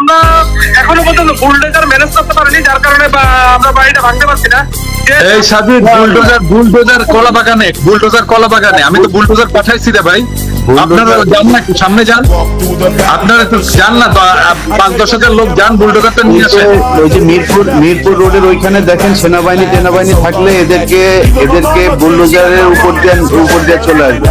আমরা এখনো পর্যন্ত বুলডোজার ম্যানেজ করতে পারিনি, যার কারণে আমরা বাড়িটা ভাঙতে পারছি না। এই সাজিদ, বুলডোজার কলা বাগানে আমি তো বুলডোজার পাঠাইছি রে ভাই। আপনারা যান না, একটু সামনে যান, আপনারা একটু যান না, 5-10 হাজার লোক যান, বুলডোজারটা নিয়ে আসেন। ওই যে মিরপুর রোডের ওইখানে দেখেন সেনাবাহিনী থাকলে এদেরকে বুলডোজারের উপর দিয়ে চলে আসবে।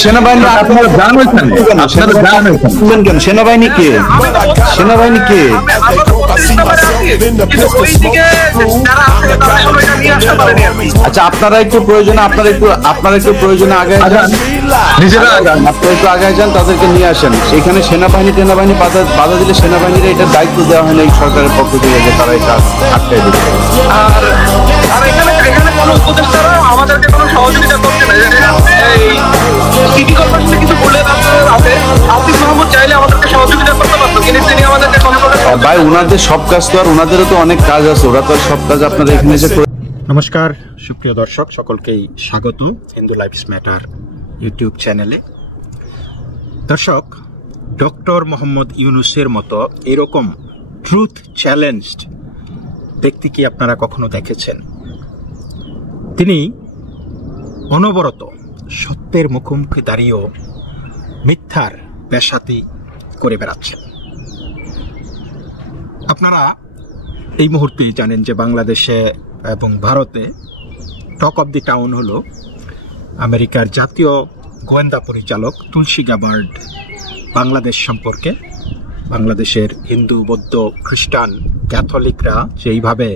সেনাবাহিনী আপনারা যান ওইখানে, সেনাবাহিনী কে? আচ্ছা, আপনারা একটু প্রয়োজনে আগে যান, নিজেরা আপনারা একটু আগে যান, তাদেরকে নিয়ে আসেন। সেখানে সেনাবাহিনী বাধা দিলে সেনাবাহিনীর এটা দায়িত্ব দেওয়া হয় না এই সরকারের পক্ষ থেকে যে তারা এটা আটকাই দেবে। আর এখানে কোনো উপদেষ্টারা আমাদেরকে কোনো সহযোগিতা করছে না। এই সিটি কর্পোরেশনে কিছু বলে আছে, আসিফ মাহমুদ চাইলে আমাদেরকে সহযোগিতা করতে পারতো, কিন্তু তিনি আমাদেরকে ভাই ওনাদের সব কাজ তো, আর ওনাদেরও তো অনেক কাজ আছে, ওরা তো সব কাজ আপনাদের এখানে এসে। নমস্কার সুপ্রিয় দর্শক, সকলকেই স্বাগত হিন্দু লাইফস ম্যাটার ইউটিউব চ্যানেলে। দর্শক, ডক্টর মোহাম্মদ ইউনূসের মতো এরকম ট্রুথ চ্যালেঞ্জড ব্যক্তি কি আপনারা কখনো দেখেছেন? তিনি অনবরত সত্যের মুখোমুখি দাঁড়িয়েও মিথ্যার পেশাতি করে বেড়াচ্ছেন। আপনারা এই মুহূর্তেই জানেন যে বাংলাদেশে এবং ভারতে টক অব দি টাউন হলো আমেরিকার জাতীয় গোয়েন্দা পরিচালক তুলসী গ্যাবার্ড বাংলাদেশ সম্পর্কে, বাংলাদেশের হিন্দু, বৌদ্ধ, খ্রিস্টান, ক্যাথলিকরা যেইভাবে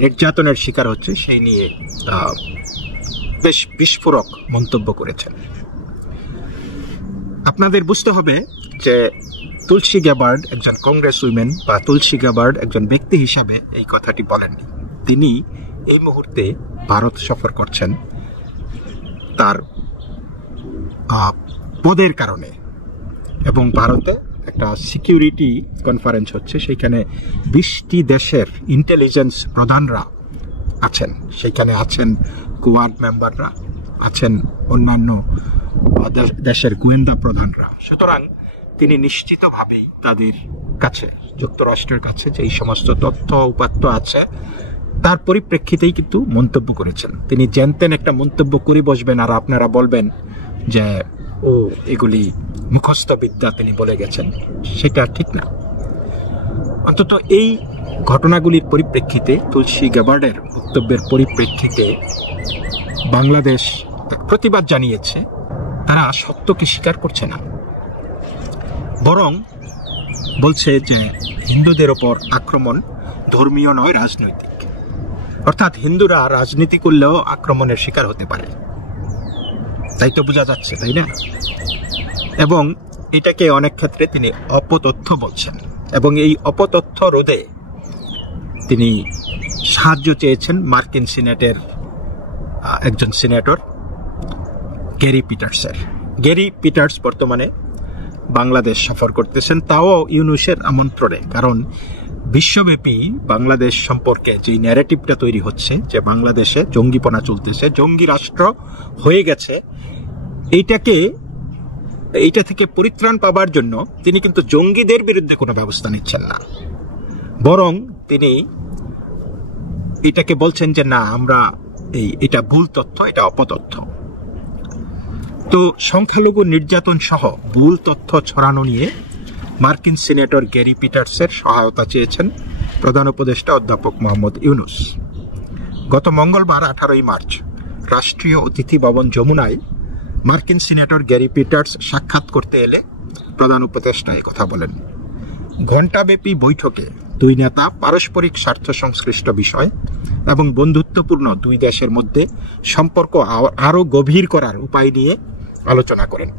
নির্যাতনের শিকার হচ্ছে সেই নিয়ে বেশ বিস্ফোরক মন্তব্য করেছেন। আপনাদের বুঝতে হবে যে তুলসী গ্যাবার্ড একজন কংগ্রেস উইমেন বা তুলসী গ্যাবার্ড একজন ব্যক্তি হিসাবে এই কথাটি বলেননি। তিনি এই মুহূর্তে ভারত সফর করছেন তার পদের কারণে, এবং ভারতে একটা সিকিউরিটি কনফারেন্স হচ্ছে, সেইখানে 20টি দেশের ইন্টেলিজেন্স প্রধানরা আছেন, সেইখানে আছেন কোয়াড মেম্বাররা, আছেন অন্যান্য দেশের গোয়েন্দা প্রধানরা। সুতরাং তিনি নিশ্চিতভাবেই তাদের কাছে, যুক্তরাষ্ট্রের কাছে যে এই সমস্ত তথ্য উপাত্ত আছে তার পরিপ্রেক্ষিতেই কিন্তু মন্তব্য করেছেন। তিনি জানতেন একটা মন্তব্য করে বসবেন আর আপনারা বলবেন যে ও এগুলি মুখস্থ বিদ্যা তিনি বলে গেছেন, সেটা ঠিক না। অন্তত এই ঘটনাগুলির পরিপ্রেক্ষিতে, তুলসী গ্যাবার্ডের বক্তব্যের পরিপ্রেক্ষিতে বাংলাদেশ প্রতিবাদ জানিয়েছে। তারা সত্যকে স্বীকার করছে না, বরং বলছে যে হিন্দুদের ওপর আক্রমণ ধর্মীয় নয়, রাজনৈতিক। অর্থাৎ হিন্দুরা রাজনীতি করলেও আক্রমণের শিকার হতে পারে, তাই তো বোঝা যাচ্ছে, তাই না? এবং এটাকে অনেক ক্ষেত্রে তিনি অপতথ্য বলছেন, এবং এই অপতথ্য রোধে তিনি সাহায্য চেয়েছেন মার্কিন সিনেটের একজন সিনেটর গ্যারি পিটার্সের। গ্যারি পিটার্স বর্তমানে বাংলাদেশ সফর করতেছেন, তাও ইউনূসের আমন্ত্রণে। কারণ বিশ্বব্যাপী বাংলাদেশ সম্পর্কে যে ন্যারেটিভটা তৈরি হচ্ছে যে বাংলাদেশে জঙ্গিপনা চলতেছে, জঙ্গি রাষ্ট্র হয়ে গেছে, এইটা থেকে পরিত্রাণ পাবার জন্য তিনি কিন্তু জঙ্গিদের বিরুদ্ধে কোনো ব্যবস্থা নিচ্ছেন না, বরং তিনি এটাকে বলছেন যে না, আমরা এটা ভুল তথ্য, এটা অপতথ্য। তো সংখ্যালঘু নির্যাতন সহ ভুল তথ্য ছড়ানো নিয়ে মার্কিন সিনেটর গ্যারি পিটার্সের সহায়তা চেয়েছেন প্রধান উপদেষ্টা অধ্যাপক মোহাম্মদ ইউনূস। গত মঙ্গলবার 18 মার্চ রাষ্ট্রীয় অতিথি ভবন যমুনায় মার্কিন সিনেটর গ্যারি পিটার্স সাক্ষাৎ করতে এলে প্রধান উপদেষ্টা কথা বলেন। ঘণ্টাব্যাপী বৈঠকে দুই নেতা পারস্পরিক স্বার্থ সংশ্লিষ্ট বিষয় এবং বন্ধুত্বপূর্ণ দুই দেশের মধ্যে সম্পর্ক আরও গভীর করার উপায় নিয়ে আলোচনা করেন।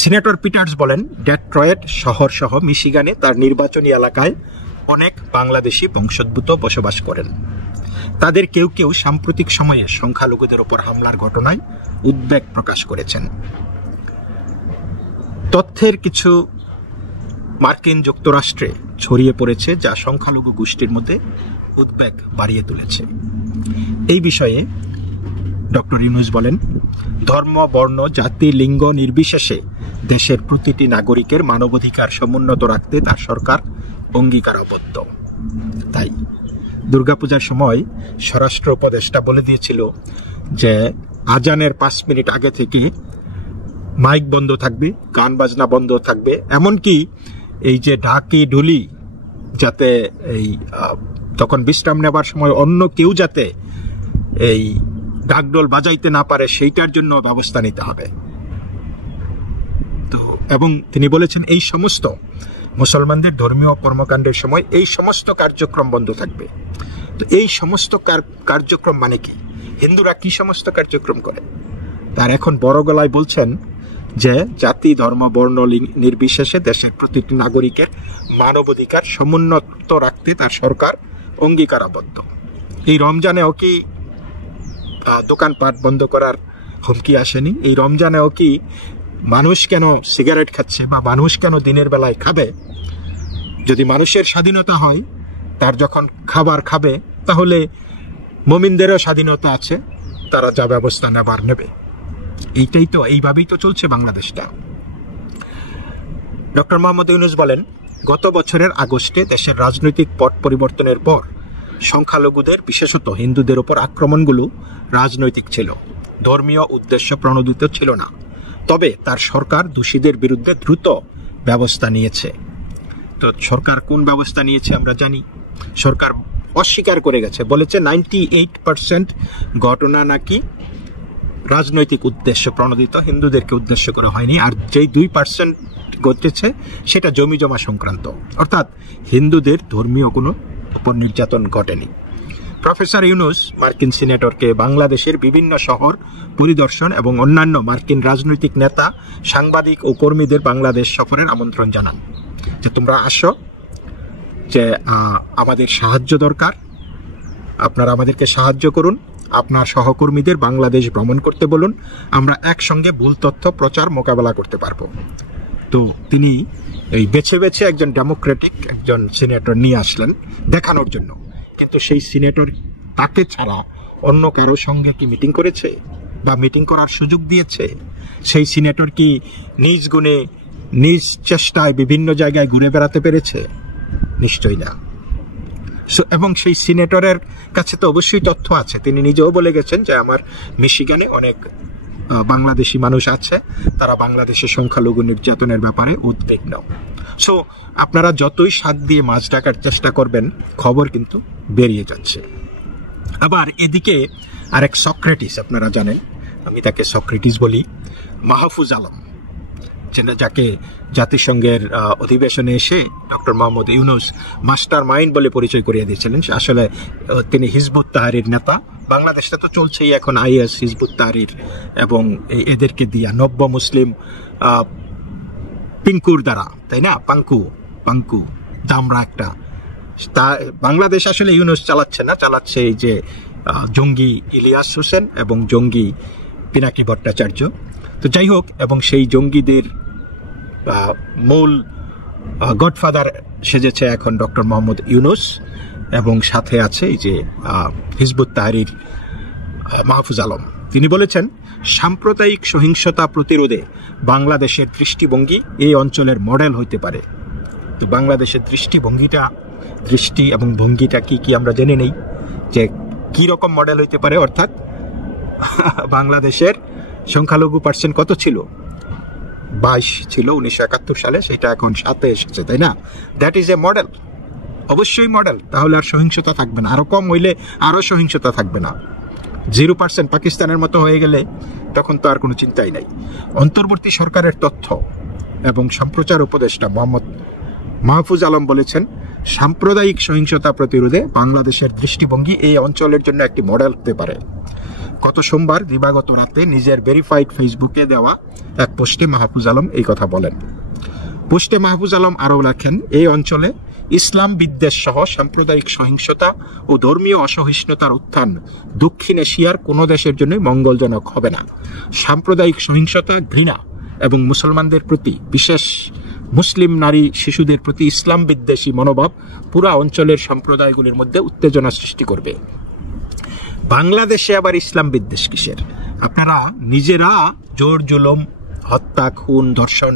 সিনেটর পিটার্স বলেন, ডেট্রয়েট শহর সহ মিশিগানে তার নির্বাচনী এলাকায় অনেক বাংলাদেশি বংশোদ্ভূত বসবাস করেন। তাদের কেউ কেউ সাম্প্রতিক সময়ে সংখ্যালঘুদের ওপর হামলার ঘটনায় উদ্বেগ প্রকাশ করেছেন। তথ্যের কিছু মার্কিন যুক্তরাষ্ট্রে ছড়িয়ে পড়েছে যা সংখ্যালঘু গোষ্ঠীর মধ্যে উদ্বেগ বাড়িয়ে তুলেছে। এই বিষয়ে ডক্টর ইউনূস বলেন, ধর্ম, বর্ণ, জাতি, লিঙ্গ নির্বিশেষে দেশের প্রতিটি নাগরিকের মানবাধিকার সমুন্নত রাখতে তার সরকার অঙ্গীকারবদ্ধ। তাই দুর্গাপূজার সময় স্বরাষ্ট্র উপদেষ্টা বলে দিয়েছিল যে আজানের 5 মিনিট আগে থেকে মাইক বন্ধ থাকবে, গান বাজনা বন্ধ থাকবে, এমনকি এই যে ঢাকি ঢুলি যাতে এই তখন বিশ্রাম নেবার সময় অন্য কেউ যাতে এই ঢাকঢোল বাজাইতে না পারে সেইটার জন্য ব্যবস্থা নিতে হবে। তো এবং তিনি বলেছেন এই সমস্ত মুসলমানদের ধর্মীয় কর্মকাণ্ডের সময় এই সমস্ত কার্যক্রম বন্ধ থাকবে। তো এই সমস্ত কার্যক্রম মানে কি? হিন্দুরা কি সমস্ত কার্যক্রম করে? তার এখন বড় গলায় বলছেন যে জাতি, ধর্ম, বর্ণ নির্বিশেষে দেশের প্রতিটি নাগরিকের মানবাধিকার সমুন্নত রাখতে তার সরকার অঙ্গীকারবদ্ধ। এই রমজানেও কি দোকানপাট বন্ধ করার হুমকি আসেনি? এই রমজানেও কি মানুষ কেন সিগারেট খাচ্ছে বা মানুষ কেন দিনের বেলায় খাবে? যদি মানুষের স্বাধীনতা হয়, তার যখন খাবার খাবে, তাহলে মুমিনদেরও স্বাধীনতা আছে, তারা যা ব্যবস্থা নেবার নেবে। এইভাবেই তো চলছে বাংলাদেশটা। ডক্টর মোহাম্মদ ইউনূস বলেন, গত বছরের আগস্টে দেশের রাজনৈতিক পট পরিবর্তনের পর সংখ্যালঘুদের, বিশেষত হিন্দুদের উপর আক্রমণগুলো রাজনৈতিক ছিল, ধর্মীয় উদ্দেশ্য প্রণোদিত ছিল না। তবে তার সরকার দোষীদের বিরুদ্ধে দ্রুত ব্যবস্থা নিয়েছে। তো সরকার কোন ব্যবস্থা নিয়েছে আমরা জানি। সরকার অস্বীকার করে গেছে, বলেছে 98% ঘটনা নাকি রাজনৈতিক উদ্দেশ্য প্রণোদিত, হিন্দুদেরকে উদ্দেশ্য করা হয়নি। আর যেই 2% ঘটেছে সেটা জমি জমা সংক্রান্ত, অর্থাৎ হিন্দুদের ধর্মীয় কোনো উপর নির্যাতন ঘটেনি। প্রফেসর ইউনূস মার্কিন সিনেটরকে বাংলাদেশের বিভিন্ন শহর পরিদর্শন এবং অন্যান্য মার্কিন রাজনৈতিক নেতা, সাংবাদিক ও কর্মীদের বাংলাদেশ সফরের আমন্ত্রণ জানান যে তোমরা আসো, যে আমাদের সাহায্য দরকার, আপনারা আমাদেরকে সাহায্য করুন, আপনার সহকর্মীদের বাংলাদেশ ভ্রমণ করতে বলুন, আমরা একসঙ্গে ভুল তথ্য প্রচার মোকাবেলা করতে পারবো। তো তিনি এই বেছে বেছে একজন ডেমোক্রেটিক একজন সিনেটর নিয়ে আসলেন দেখানোর জন্য। কিন্তু সেই সিনেটর তাকে ছাড়া অন্য কারো সঙ্গে কি মিটিং করেছে বা মিটিং করার সুযোগ দিয়েছে? সেই সিনেটর কি নিজ গুণে, নিজ চেষ্টায় বিভিন্ন জায়গায় ঘুরে বেড়াতে পেরেছে? নিশ্চয়ই না। এবং সেই সিনেটরের কাছে তো অবশ্যই তথ্য আছে। তিনি নিজেও বলে গেছেন যে আমার মিশিগানে অনেক বাংলাদেশি মানুষ আছে, তারা বাংলাদেশের সংখ্যালঘু নির্যাতনের ব্যাপারে উদ্বিগ্ন। সো আপনারা যতই শাক দিয়ে মাছ ঢাকার চেষ্টা করবেন, খবর কিন্তু বেরিয়ে যাচ্ছে। আবার এদিকে আরেক সক্রেটিস, আপনারা জানেন আমি তাকে সক্রেটিস বলি, মাহফুজ আলম, যাকে জাতিসংঘের অধিবেশনে এসে doctor Mohammad Yunus master mind বলে পরিচয় করিয়ে দিয়েছিলেন। আসলে তিনি হিজবুত তাহরির নেতা। বাংলাদেশটা তো চলছেই এখন আইএস, হিজবুত তাহরির এবং এদেরকে দিয়া নব্য মুসলিম পিঙ্কুর দ্বারা, তাই না? পাঙ্কু দামরা একটা। তা বাংলাদেশ আসলে ইউনূস চালাচ্ছে না, চালাচ্ছে এই যে জঙ্গি ইলিয়াস হোসেন এবং জঙ্গি পিনাকি ভট্টাচার্য। তো যাই হোক, এবং সেই জঙ্গিদের মূল গডফাদার সেজেছে এখন ডক্টর মোহাম্মদ ইউনূস, এবং সাথে আছে এই যে হিজবুত তাহরির মাহফুজ আলম। তিনি বলেছেন, সাম্প্রদায়িক সহিংসতা প্রতিরোধে বাংলাদেশের দৃষ্টিভঙ্গি এই অঞ্চলের মডেল হইতে পারে। তো বাংলাদেশের দৃষ্টি এবং ভঙ্গিটা কি আমরা জেনে নেই যে কি রকম মডেল হইতে পারে। অর্থাৎ বাংলাদেশের সংখ্যালঘু পার্সেন্ট কত ছিল? 22 ছিল 1971 সালে, সেটা এখন 7-এ এসেছে, তাই না? দ্যাট ইজ এ মডেল, অবশ্যই মডেল। তাহলে আর সহিংসতা থাকবে না, আরো কম হইলে আরো সহিংসতা থাকবে না। 0% পাকিস্তানের মতো হয়ে গেলে তখন তো আর কোনো চিন্তাই নাই। অন্তর্বর্তী সরকারের তথ্য এবং সম্প্রচার উপদেষ্টা মোহাম্মদ মাহফুজ আলম বলেছেন, সাম্প্রদায়িক সহিংসতা প্রতিরোধে বাংলাদেশের দৃষ্টিভঙ্গি এই অঞ্চলের জন্য একটি মডেল হতে পারে। গত সোমবার দিবাগত রাতে নিজের ভেরিফাইড ফেসবুকে দেওয়া এক পোস্টে মাহফুজ আলম এই কথা বলেন। পোস্টে মাহফুজ আলম আরও লেখেন, এই অঞ্চলে ইসলাম বিদ্বেষ সহ সাম্প্রদায়িক সহিংসতা ও ধর্মীয় অসহিষ্ণুতার উত্থান দক্ষিণ এশিয়ার কোনো দেশের জন্য মঙ্গলজনক হবে না। সাম্প্রদায়িক সহিংসতা, ঘৃণা এবং মুসলমানদের প্রতি, বিশেষ মুসলিম নারী শিশুদের প্রতি ইসলাম বিদ্বেষী মনোভাব পুরা অঞ্চলের সম্প্রদায়গুলির মধ্যে উত্তেজনা সৃষ্টি করবে। বাংলাদেশে আবার ইসলাম বিদ্বেষ কিসের? আপনারা নিজেরা জোর জুলুম, হত্যা, খুন, ধর্ষণ,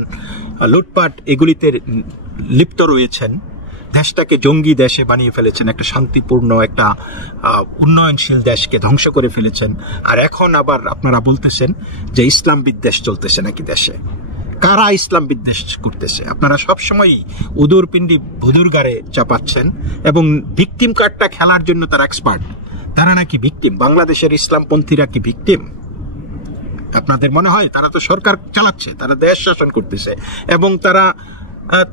লুটপাট এগুলিতে লিপ্ত রয়েছেন। দেশটাকে জঙ্গি দেশে বানিয়ে ফেলেছেন, একটা শান্তিপূর্ণ, একটা উন্নয়নশীল দেশকে ধ্বংস করে ফেলেছেন। আর এখন আবার আপনারা বলতেছেন যে ইসলাম বিদ্বেষ চলতেছে নাকি দেশে। কারা ইসলাম বিদ্বেষ করতেছে? আপনারা সবসময়ই উদুর পিণ্ডি ভুদুর গাড়ে চাপাচ্ছেন এবং ভিকটিম কার্ডটা খেলার জন্য তারা এক্সপার্ট। তারা নাকি ভিকটিম। বাংলাদেশের ইসলামপন্থীরা কি ভিকটিম? আপনাদের মনে হয়? তারা তো সরকার চালাচ্ছে, তারা দেশ শাসন করতেছে এবং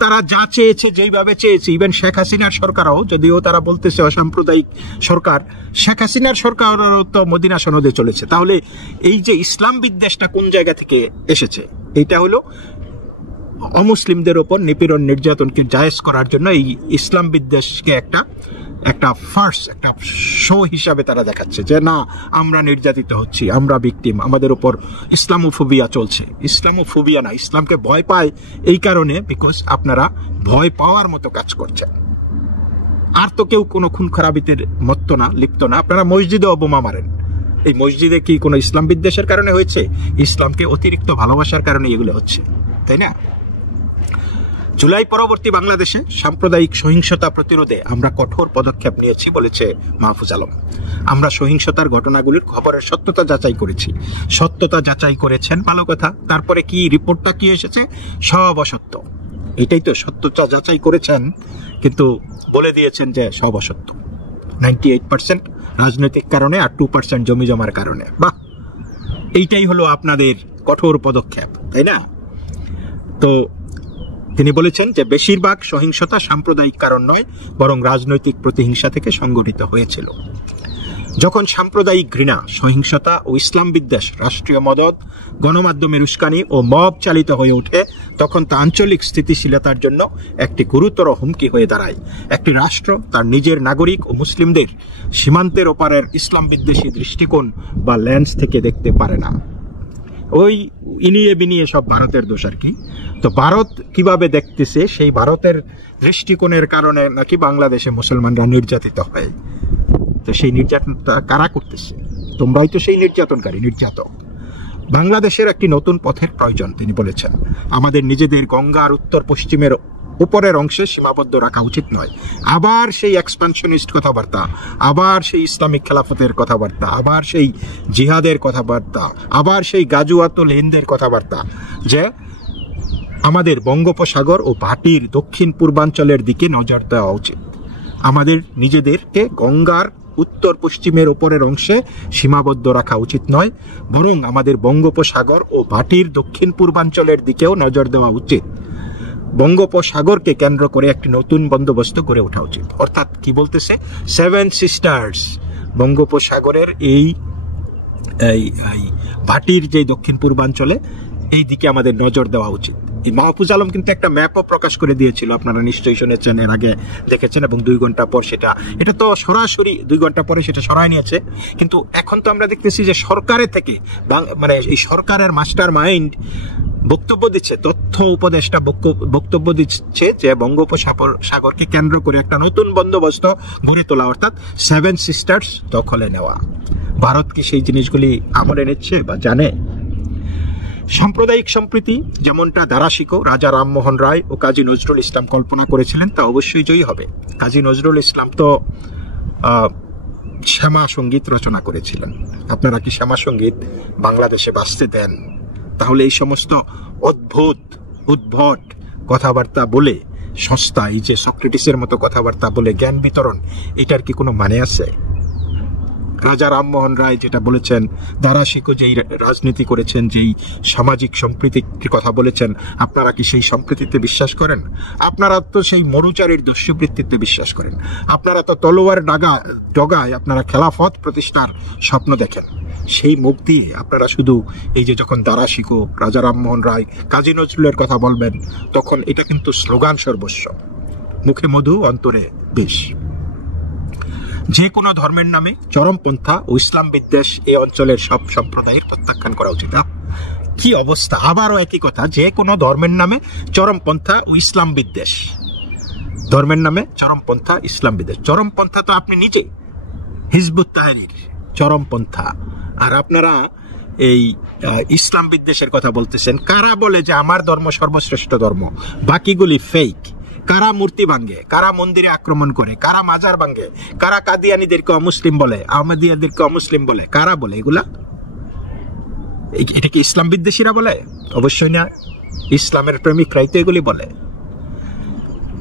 তারা যা চেয়েছে, যেইভাবে চেয়েছে, ইভেন শেখ হাসিনার সরকারও, যদিও তারা বলতেছে অসাম্প্রদায়িক সরকার, শেখ হাসিনার সরকারও তো মদিনা সনদে চলেছে। তাহলে এই যে ইসলাম বিদ্বেষটা কোন জায়গা থেকে এসেছে? এইটা হলো অমুসলিমদের ওপর নিপীড়ন, নির্যাতনকে জায়েজ করার জন্য এই ইসলাম বিদ্বেষকে একটা শো হিসাবে তারা দেখাচ্ছে যে না, আমরা নির্যাতিত হচ্ছি, আমরা ভিকটিম, আমাদের উপর ইসলামোফোবিয়া চলছে। ইসলামোফোবিয়া না, ইসলামকে ভয় পায় এই কারণে, বিকজ আপনারা ভয় পাওয়ার মতো কাজ করছেন। আর তো কেউ কোনো খুন খারাপিতে লিপ্ত না। আপনারা মসজিদেও বোমা মারেন। এই মসজিদে কি কোনো ইসলাম বিদ্বেষের কারণে হয়েছে? ইসলামকে অতিরিক্ত ভালোবাসার কারণে এগুলো হচ্ছে, তাই না? জুলাই পরবর্তী বাংলাদেশে সাম্প্রদায়িক সহিংসতা প্রতিরোধে আমরা কঠোর পদক্ষেপ নিয়েছি বলেছে মাহফুজ আলম। আমরা সহিংসতার ঘটনাগুলির খবরের সত্যতা যাচাই করেছি। সত্যতা যাচাই করেছেন, ভালো কথা। তারপরে কি রিপোর্টটা কি এসেছে? সব অসত্য। এটাই তো, সত্যতা যাচাই করেছেন কিন্তু বলে দিয়েছেন যে সব অসত্য। 98% রাজনৈতিক কারণে আর 2% জমি জমার কারণে। বাহ, এইটাই হলো আপনাদের কঠোর পদক্ষেপ, তাই না? তো তিনি বলেছেন যে বেশিরভাগ সহিংসতা সাম্প্রদায়িক কারণ নয়, বরং রাজনৈতিক প্রতিহিংসা থেকে সংগঠিত হয়েছিল। যখন সাম্প্রদায়িক ঘৃণা, সহিংসতা ও ইসলাম বিদ্বেষ রাষ্ট্রীয় মদদ, গণমাধ্যমের উস্কানি ও মব চালিত হয়ে ওঠে, তখন তা আঞ্চলিক স্থিতিশীলতার জন্য একটি গুরুতর হুমকি হয়ে দাঁড়ায়। একটি রাষ্ট্র তার নিজের নাগরিক ও মুসলিমদের সীমান্তের ওপারের ইসলাম বিদ্বেষী দৃষ্টিকোণ বা লেন্স থেকে দেখতে পারে না। ওই ইনিয়ে বিনিয়ে সব ভারতের দোষ আর কি। তো ভারত কিভাবে দেখতেছে, সেই ভারতের দৃষ্টিকোণের কারণে নাকি বাংলাদেশে মুসলমানরা নির্যাতিত হয়। তো সেই নির্যাতনটা কারা করতেছে? তোমরাই তো সেই নির্যাতনকারী, নির্যাতক। বাংলাদেশের একটি নতুন পথের প্রয়োজন, তিনি বলেছেন। আমাদের নিজেদের গঙ্গার উত্তর পশ্চিমের উপরের অংশে সীমাবদ্ধ রাখা উচিত নয়। আবার সেই এক্সপানশনিস্ট কথাবার্তা, আবার সেই ইসলামিক খেলাফতের কথাবার্তা, আবার সেই জিহাদের কথাবার্তা, আবার সেই গাজুয়াতুল হিন্দের কথাবার্তা, যে আমাদের বঙ্গোপসাগর ও ভাটির দক্ষিণ পূর্বাঞ্চলের দিকে নজর দেওয়া উচিত। আমাদের নিজেদেরকে গঙ্গার উত্তর পশ্চিমের উপরের অংশে সীমাবদ্ধ রাখা উচিত নয়, বরং আমাদের বঙ্গোপসাগর ও ভাটির দক্ষিণ পূর্বাঞ্চলের দিকেও নজর দেওয়া উচিত। বঙ্গোপসাগরকে কেন্দ্র করে একটি নতুন বন্দোবস্ত গড়ে ওঠা উচিত। অর্থাৎ কি বলতেছে? 7 সিস্টার্স, বঙ্গোপসাগরের এই ভাটির যে দক্ষিণ পূর্বাঞ্চলে, এই দিকে আমাদের নজর দেওয়া উচিত। এই মাহফুজ আলম কিন্তু একটা ম্যাপও প্রকাশ করে দিয়েছিল, আপনারা নিশ্চয়ই শুনেছেন, এর আগে দেখেছেন, এবং 2 ঘন্টা পর এটা তো সরাসরি 2 ঘন্টা পরে সেটা সরাই নিয়েছে। কিন্তু এখন তো আমরা দেখতেছি যে সরকারের থেকে, মানে এই সরকারের মাস্টার মাইন্ড বক্তব্য দিচ্ছে, তথ্য উপদেষ্টা বক্তব্য দিচ্ছে যে বঙ্গোপসাগরকে কেন্দ্র করে একটা নতুন বন্দোবস্ত গড়ে তোলা, অর্থাৎ 7 সিস্টার্স দখলে নেওয়া। ভারত কি সেই জিনিসগুলি আমলে নিচ্ছে বা জানে? সাম্প্রদায়িক সম্প্রীতি যেমনটা দারাশিকো, রাজা রামমোহন রায় ও কাজী নজরুল ইসলাম কল্পনা করেছিলেন, তা অবশ্যই জয়ী হবে। কাজী নজরুল ইসলাম তো শ্যামা সঙ্গীত রচনা করেছিলেন। আপনারা কি শ্যামা সঙ্গীত বাংলাদেশে বাঁচতে দেন? তাহলে এই সমস্ত উদ্ভট কথাবার্তা বলে, সস্তা, এই যে সক্রেটিসের মতো কথাবার্তা বলে জ্ঞান বিতরণ, এটার কি কোনো মানে আছে? রাজা রামমোহন রায় যেটা বলেছেন, দারাশিকো যেই রাজনীতি করেছেন, যেই সামাজিক সম্প্রীতির কথা বলেছেন, আপনারা কি সেই সম্প্রীতিতে বিশ্বাস করেন? আপনারা তো সেই মরুচারীর দস্যুবৃত্তিতে বিশ্বাস করেন। আপনারা তো তলোয়ার ডগায় আপনারা খেলাফত প্রতিষ্ঠার স্বপ্ন দেখেন। সেই মুখ দিয়ে আপনারা শুধু এই যে যখন দারাশিকো, রাজা রামমোহন রায়, কাজী নজরুলের কথা বলবেন, তখন এটা কিন্তু স্লোগান সর্বস্ব, মুখে মধু অন্তরে বিষ। যে কোনো ধর্মের নামে চরমপন্থা ও ইসলাম বিদ্বেষ এই অঞ্চলের সব সম্প্রদায়ের প্রত্যাখ্যান করা উচিত। কি অবস্থা! আবারও একই কথা, যে কোনো ধর্মের নামে চরমপন্থা ও ইসলাম বিদ্বেষ। ধর্মের নামে চরমপন্থা, ইসলাম বিদ্বেষ। চরমপন্থা তো আপনি নিজে, হিজবুত তাহরির, চরমপন্থা। আর আপনারা এই ইসলাম বিদ্বেষের কথা বলতেছেন। কারা বলে যে আমার ধর্ম সর্বশ্রেষ্ঠ ধর্ম, বাকিগুলি ফেক? কারা মূর্তি ভাঙ্গে, কারা মন্দিরে আক্রমণ করে, কারা মাজার ভাঙ্গে, কারা কাদিয়ানীদেরকে অমুসলিম বলে, আহমদিয়াদেরকে অমুসলিম বলে, কারা বলে এগুলা? এটা কি ইসলাম বিদ্বেষীরা বলে? অবশ্যই না, ইসলামের প্রেমিকরাই তো এগুলি বলে।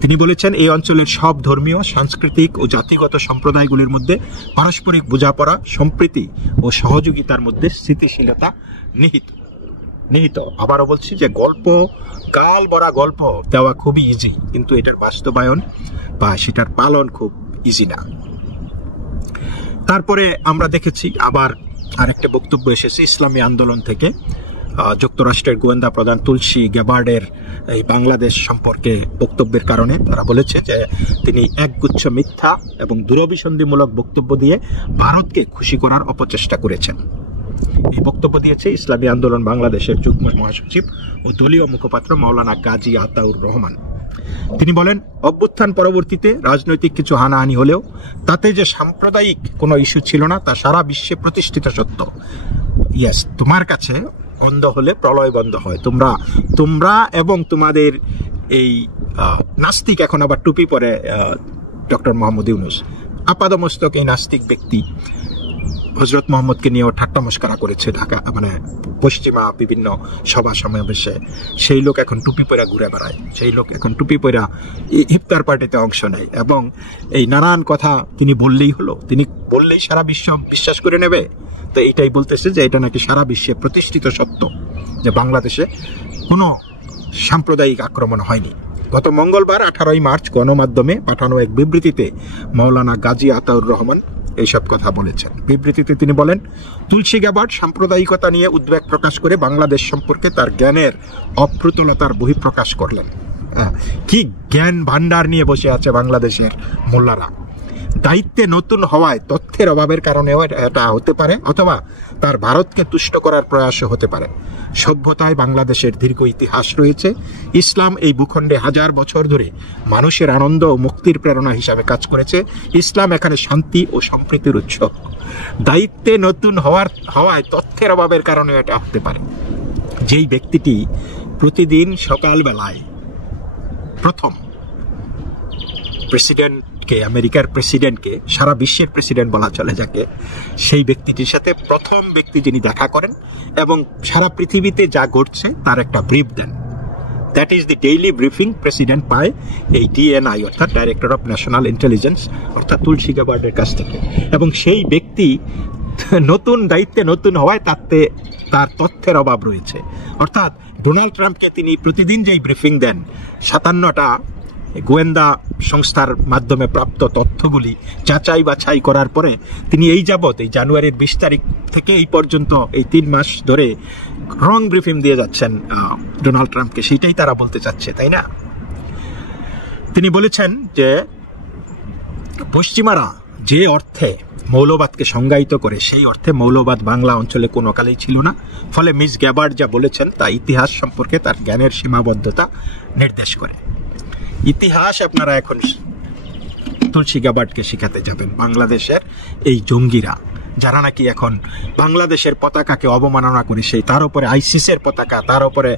তিনি বলেছেন এই অঞ্চলের সব ধর্মীয়, সাংস্কৃতিক ও জাতিগত সম্প্রদায়গুলির মধ্যে পারস্পরিক বোঝাপড়া, সম্প্রীতি ও সহযোগিতার মধ্যে স্থিতিশীলতা নিহিত। আবারও বলছি যে গল্প, কাল ভরা গল্প দেওয়া খুবই ইজি, কিন্তু এটার বাস্তবায়ন বা সেটার পালন খুব ইজি না। তারপরে আমরা দেখেছি আবার আরেকটা বক্তব্য এসেছে ইসলামী আন্দোলন থেকে, যুক্তরাষ্ট্রের গোয়েন্দা প্রধান তুলসী গ্যাবার্ডের এই বাংলাদেশ সম্পর্কে বক্তব্যের কারণে তারা বলেছে যে তিনি একগুচ্ছ মিথ্যা এবং দূরভিসন্ধিমূলক বক্তব্য দিয়ে ভারতকে খুশি করার অপচেষ্টা করেছেন। এই বক্তব্য দিয়েছে ইসলামী আন্দোলন বাংলাদেশের যুগ্ম মহাসচিব ও দলীয় মুখপাত্র মাওলানা গাজী আতাউর রহমান। তিনি বলেন, অভ্যুত্থান পরবর্তীতে রাজনৈতিক কিছু হানাহানি হলেও তাতে যে সাম্প্রদায়িক কোনো ইস্যু ছিল না তা সারা বিশ্বে প্রতিষ্ঠিত সত্য। ইয়েস, তোমার কাছে বন্ধ হলে প্রলয় বন্ধ হয়। তোমরা এবং তোমাদের এই নাস্তিক, এখন আবার টুপি পরে ডক্টর মোহাম্মদ ইউনূস, আপাদমস্তক এই নাস্তিক ব্যক্তি হযরত মুহাম্মদকে নিয়েও ঠাট্টা মশকরা করেছে ঢাকা, মানে পশ্চিমা বিভিন্ন সভা সমাবেশে। সেই লোক এখন টুপি পরা ঘুরে বেড়ায়, সেই লোক এখন টুপি পরা ইফতার পার্টিতে অংশ নেয়, এবং এই নানান কথা তিনি বললেই হলো, তিনি বললেই সারা বিশ্ব বিশ্বাস করে নেবে। তো এইটাই বলতেছে যে এটা নাকি সারা বিশ্বে প্রতিষ্ঠিত সত্য যে বাংলাদেশে কোনো সাম্প্রদায়িক আক্রমণ হয়নি। গত মঙ্গলবার 18 মার্চ গণমাধ্যমে পাঠানো এক বিবৃতিতে মাওলানা গাজী আতাউর রহমান এইসব কথা বলেছেন। বিবৃতিতে তিনি বলেন, তুলসী গ্যাবার্ড সাম্প্রদায়িকতা নিয়ে উদ্বেগ প্রকাশ করে বাংলাদেশ সম্পর্কে তার জ্ঞানের অপ্রতুলতার বহিঃপ্রকাশ করলেন। কি জ্ঞান ভান্ডার নিয়ে বসে আছে বাংলাদেশের মোল্লারা। দায়িত্বে নতুন হওয়ায় তথ্যের অভাবের কারণেও এটা হতে পারে, অথবা তার ভারতকে তুষ্ট করার প্রয়াসও হতে পারে। সভ্যতায় বাংলাদেশের দীর্ঘ ইতিহাস রয়েছে। ইসলাম এই ভূখণ্ডে হাজার বছর ধরে মানুষের আনন্দ ও মুক্তির প্রেরণা হিসাবে কাজ করেছে। ইসলাম এখানে শান্তি ও সম্প্রীতির উৎস। দায়িত্বে নতুন হওয়ায় তথ্যের অভাবের কারণে এটা হতে পারে। যেই ব্যক্তিটি প্রতিদিন সকালবেলায় প্রথম প্রেসিডেন্টকে, আমেরিকার প্রেসিডেন্টকে, সারা বিশ্বের প্রেসিডেন্ট বলা চলে যাকে, সেই ব্যক্তিটির সাথে প্রথম ব্যক্তি যিনি দেখা করেন এবং সারা পৃথিবীতে যা ঘটছে তার একটা ব্রিফ দেন, that is the daily briefing president পায় এই ডিএনআই অর্থাৎ ডাইরেক্টর অফ ন্যাশনাল ইন্টেলিজেন্স অর্থাৎ তুলসী গ্যাবার্ডের কাছ থেকে। এবং সেই ব্যক্তি নতুন দায়িত্বে নতুন হওয়ায় তার তথ্যের অভাব রয়েছে। অর্থাৎ ডোনাল্ড ট্রাম্পকে তিনি প্রতিদিন যেই ব্রিফিং দেন, 57টা গোয়েন্দা সংস্থার মাধ্যমে প্রাপ্ত তথ্যগুলি যাচাই বাছাই করার পরে তিনি এই যাবৎ এই জানুয়ারির 20 তারিখ থেকে এই পর্যন্ত এই 3 মাস ধরে রং ব্রিফিং দিয়ে যাচ্ছেন ডোনাল্ড ট্রাম্পকে। সেটাই তারা বলতে চাচ্ছে, তাই না? তিনি বলেছেন যে পশ্চিমারা যে অর্থে মৌলবাদকে সংজ্ঞায়িত করে সেই অর্থে মৌলবাদ বাংলা অঞ্চলে কোনো কালেই ছিল না। ফলে মিস গ্যাবার্ড যা বলেছেন তা ইতিহাস সম্পর্কে তার জ্ঞানের সীমাবদ্ধতা নির্দেশ করে। ইতিহাস আপনারা এখন তুলসী গ্যাবার্ডকে শিখাতে যাবেন। বাংলাদেশের এই জঙ্গিরা যারা নাকি এখন বাংলাদেশের পতাকাকে অবমাননা করে, সেই তার উপরে আইসিসের পতাকা, তার উপরে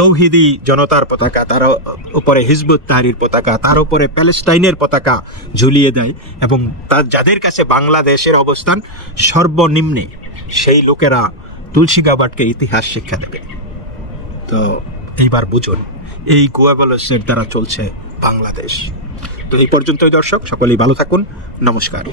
তৌহিদি জনতার পতাকা, তার উপরে হিজবুত তাহরির পতাকা, তার উপরে প্যালেস্টাইনের পতাকা ঝুলিয়ে দেয়, এবং যাদের কাছে বাংলাদেশের অবস্থান সর্বনিম্নে, সেই লোকেরা তুলসী গ্যাবার্ডকে ইতিহাস শিক্ষা দেবে। তো এইবার বুঝুন এই গোয়েবলসের দ্বারা চলছে বাংলাদেশ। তো এই পর্যন্তই দর্শক, সকলেই ভালো থাকুন, নমস্কার।